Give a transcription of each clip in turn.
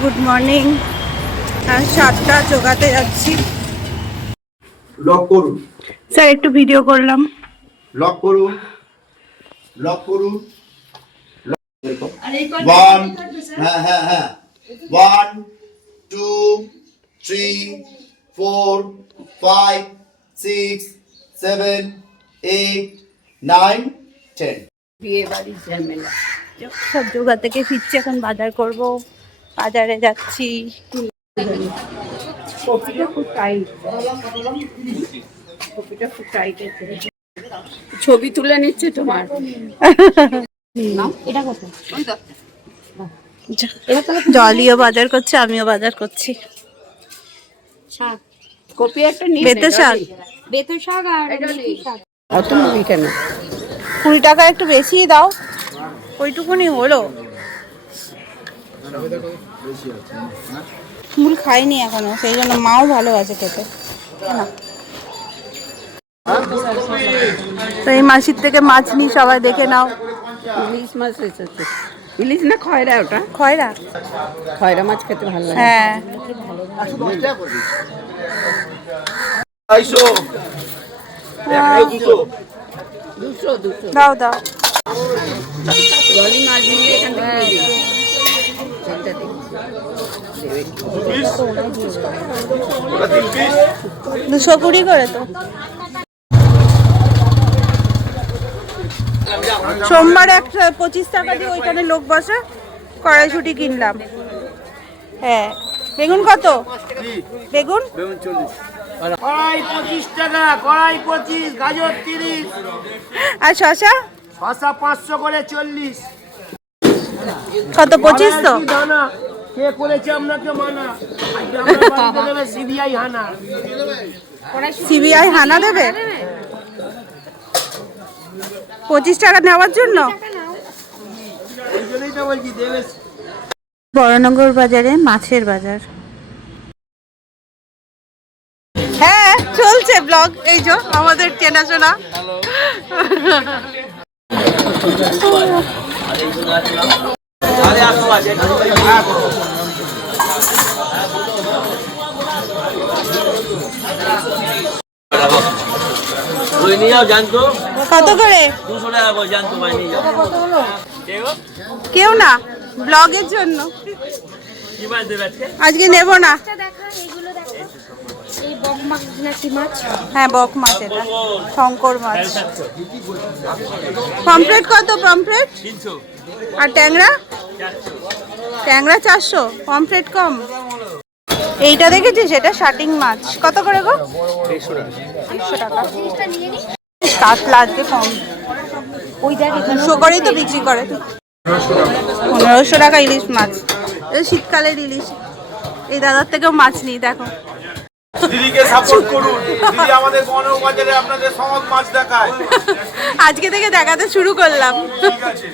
Good morning সাতটা জোগাতে যাচ্ছি। লক করুন। স্যার একটু ভিডিও করলাম। লক করুন। লক করুন। ওয়ান হ্যাঁ হ্যাঁ হ্যাঁ। One two three four five six seven eight nine ten সব জোগা থেকে ফিরছি এখন বাজার করব। বাজারে যাচ্ছি। ছবি তুলে নিচ্ছে তোমার। জলিও বাজার করছে আমিও বাজার করছি। কপি একটা নিয়ে বেতে শাক। বেতু শাক আর অত মুভি কেন? কুড়ি টাকা একটু বেশি দাও। ওইটুকুনি হলো। মূল খাইনি এখনও সেই জন্য মাও ভালো আছে খেতে। না। তো এই মাসির থেকে মাছ নিই সবাই দেখে নাও। ইলিশ মাছ এসেছে। ইলিশ না খয়রা ওটা? খয়রা। খয়রা মাছ খেতে ভালো লাগে। হ্যাঁ। আইসো। দুশো দুশো। দাও দাও। মাছ নিয়ে এখান থেকে দুশো কুড়ি করে তো। সোমবার একটা পঁচিশ টাকা দিয়ে ওইখানে লোক বসে কড়াইশুটি কিনলাম। হ্যাঁ বেগুন কত? বেগুন? কড়াই পঁচিশ টাকা কড়াই পঁচিশ গাজর তিরিশ। আর শশা শশা পাঁচশো করে চল্লিশ। কত পঁচিশ তো? কি করেছে আপনাকে মানা? সিবিআই হানা। সিবিআই হানা দেবে? পঁচিশ টাকা নেওয়ার জন্য? বড়নগর বাজারে মাছের বাজার। হ্যাঁ চলছে ব্লগ। এই যে আমাদের চেনাশোনা কত করে? কেউ? না ব্লগের জন্য। কি মাছ দেবে আজকে? নেব না। দেখা এগুলো দেখা। এই বক মাছ নাকি মাছ? হ্যাঁ বক মাছ এটা। শঙ্কর মাছ। পমফ্রেট কত পমফ্রেট? আর ট্যাংরা? ট্যাংরা চারশো, পমফ্রেট কম। এইটা দেখেছিস? এটা শাটিং মাছ। কত করে গো? টাকা। দুশো করেই তো বিক্রি করে। পনেরোশো টাকা ইলিশ মাছ। শীতকালের ইলিশ। এই দাদার থেকেও মাছ নিই, দেখো। দিদিকে সাপোর্ট করুন। দিদি আমাদের গণবাজারে আপনাদের সমাজ মাছ দেখায়। আজকে থেকে দেখাতে শুরু করলাম। ঠিক আছে।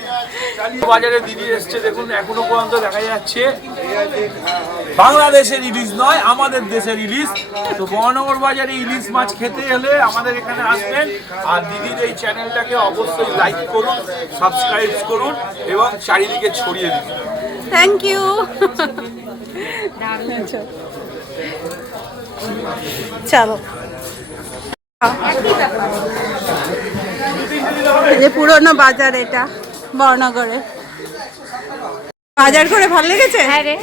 বাজারে দিদি এসছে দেখুন এখনও পর্যন্ত দেখা যাচ্ছে। বাংলাদেশের ইলিশ নয় আমাদের দেশের ইলিশ। তো বহনগর বাজারে ইলিশ মাছ খেতে হলে আমাদের এখানে আসবেন। আর দিদির এই চ্যানেলটাকে অবশ্যই লাইক করুন সাবস্ক্রাইব করুন এবং চারিদিকে ছড়িয়ে দিন। থ্যাংক ইউ চলো। যে পুরনো বাজার এটা বর্ণগরে বাজার করে ভালো লেগেছে? হ্যাঁ রে।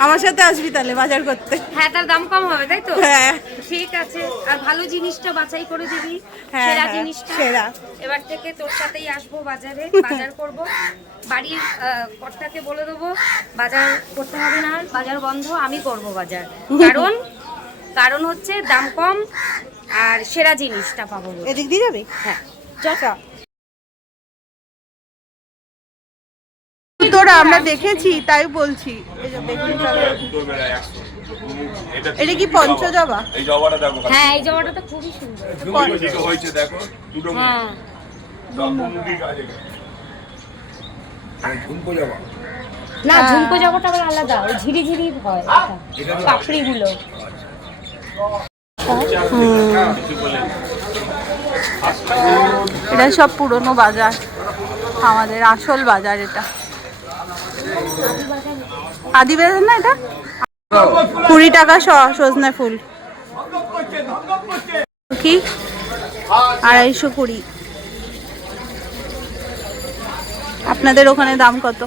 আমার সাথে আসবি তাহলে বাজার করতে। হ্যাঁ তার দাম কম হবে তাই তো? হ্যাঁ। ঠিক আছে। আর ভালো জিনিসটা বাছাই করে দিবি হ্যাঁ, সেরা হ্যাঁ, জিনিসটা। সেরা। এবার থেকে তোর সাথেই আসব বাজারে বাজার করব। বাড়ির কর্তাকে বলে দেবো বাজার করতে হবে না বাজার বন্ধ আমি করব বাজার। কারণ কারণ হচ্ছে দাম কম আর সেরা জিনিসটা পাবো বলে। এদিক দিয়ে যাবি? হ্যাঁ। যা তোরা আমরা দেখেছি তাই বলছি। এই যে। এটা কি পঞ্চজবা? এই জবাটা দেখো হ্যাঁ এই জামাটা তো খুবই সুন্দর। হয়েছে দেখো দুটো হ্যাঁ। ঝুমকো জবা। না ঝুমকো আবার আলাদা ওই ঝিরি ঝিরি হয়। এটা পাপড়িগুলো। এটা সব পুরনো বাজার। আমাদের আসল বাজার এটা। বাজার আদি বেদের না এটা? কুড়ি টাকা শ সজনে ফুল। কি? আড়াইশো কুড়ি। আপনাদের ওখানে দাম কত?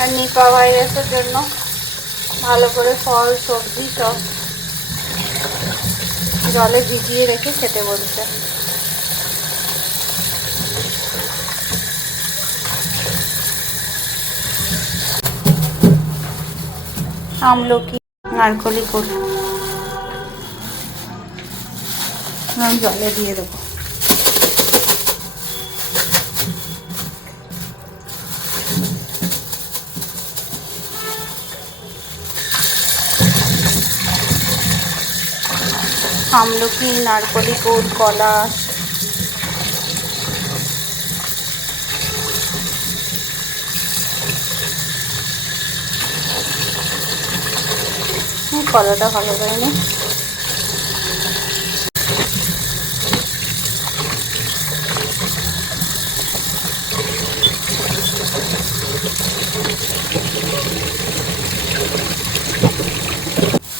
আর নিপা ভাইরাসের জন্য ভালো করে ফল, সবজি সব জলে ভিজিয়ে রেখে খেতে বলছে। আমলকি, নারকলি করে জলে দিয়ে দেবো। আমলকি নারকলি গুড় কলা কলাটা ভালো হয়নি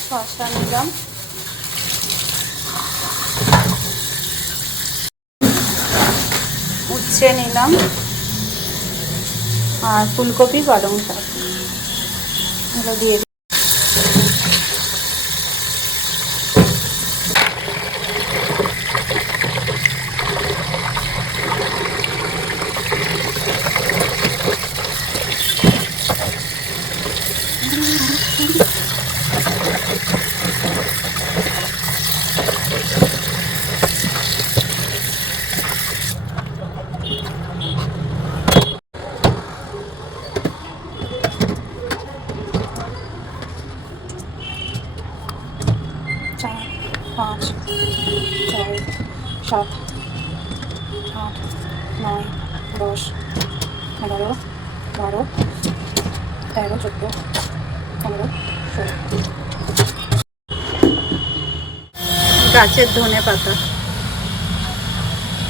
শসা নিলাম। উচ্ছে নিলাম। আর ফুলকপি পালং শাক। এগুলো দিয়ে সাত আট নয় দশ এগারো বারো তেরো চোদ্দ পনেরো ষোলো গাছের ধনে পাতা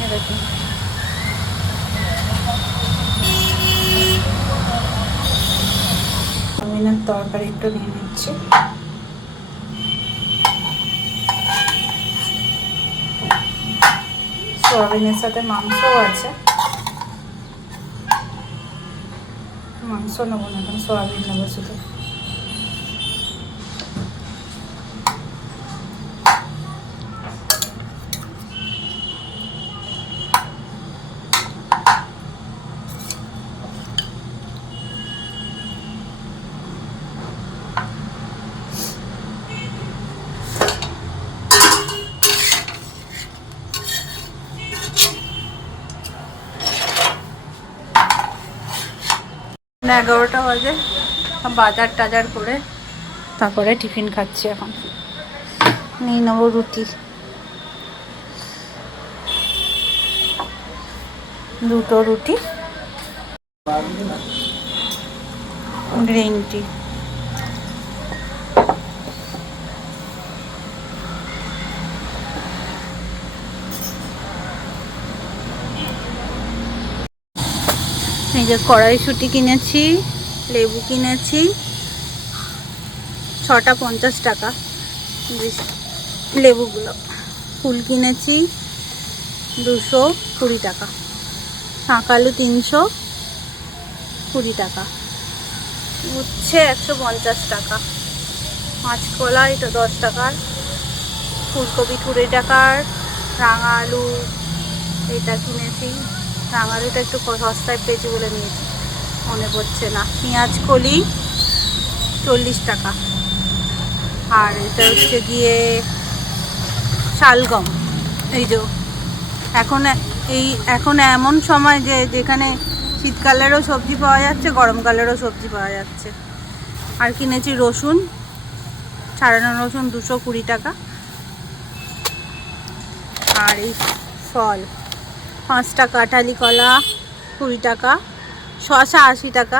এরকম আমি না তরকারি একটু নিয়ে নিচ্ছি সোয়াবিনের সাথে মাংসও আছে। মাংস নেব না এখন সোয়াবিন নেব শুধু। না এগারোটা বাজে। বাজার টাজার করে তারপরে টিফিন খাচ্ছি এখন। নিয়ে নেব রুটি। দুটো রুটি। Green tea. এই যে কড়াইশুটি কিনেছি, লেবু কিনেছি। ছটা পঞ্চাশ টাকা। লেবুগুলো। ফুল কিনেছি, দুশো কুড়ি টাকা। শাঁকালু তিনশো কুড়ি টাকা। উচ্ছে একশো পঞ্চাশ টাকা। মাছকলা এটা দশ টাকার। ফুলকপি কুড়ি টাকার। রাঙা আলু এটা কিনেছি। রাঙা আলুটা একটু সস্তায় পেয়েছি বলে নিয়েছি। মনে পড়ছে না। পেঁয়াজ কলি চল্লিশ টাকা। আর এটা হচ্ছে গিয়ে শালগম। এই যে এখন এই এখন এমন সময় যে যেখানে শীতকালেরও সবজি পাওয়া যাচ্ছে, গরমকালেরও সবজি পাওয়া যাচ্ছে। আর কিনেছি রসুন। ছাড়ানো রসুন দুশো কুড়ি টাকা। আর এই ফল। পাঁচ টাকা কলা কুড়ি টাকা, শশা আশি টাকা।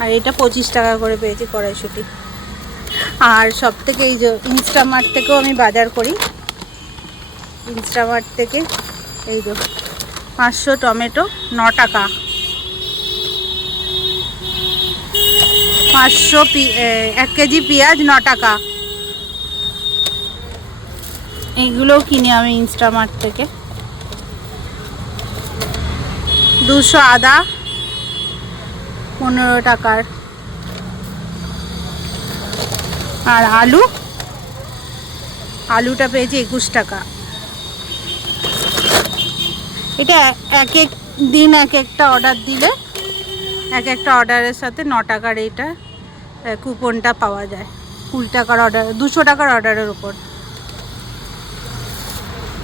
আর এটা পঁচিশ টাকা করে পেয়েছি কড়াইশুটি। আর সব থেকে এই যে ইনস্টামার্ট থেকেও আমি বাজার করি। ইনস্টামার্ট থেকে এই যে পাঁচশো টমেটো, ন টাকা। পাঁচশো এক কেজি পেঁয়াজ, ন টাকা। এইগুলোও কিনি আমি ইনস্টামার্ট থেকে। দুশো আদা, পনেরো টাকার। আর আলু, আলুটা পেয়েছি একুশ টাকা। এটা এক এক দিন এক একটা অর্ডার দিলে, এক একটা অর্ডারের সাথে ন টাকার এইটা কুপনটা পাওয়া যায়। কুড়ি টাকার অর্ডার, দুশো টাকার অর্ডারের উপর।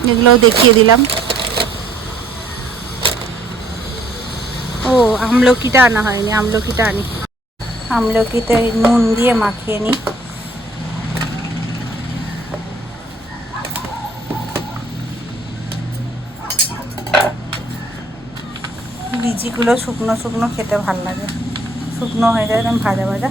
এগুলোও দেখিয়ে দিলাম। ও, আমলকিটা আনা হয়নি, আমলকিটা আনি। আমলকিতে নুন দিয়ে মাখিয়ে নিই লিচিগুলো শুকনো শুকনো খেতে ভালো লাগে। শুকনো হয়ে যায় ভাজা ভাজা।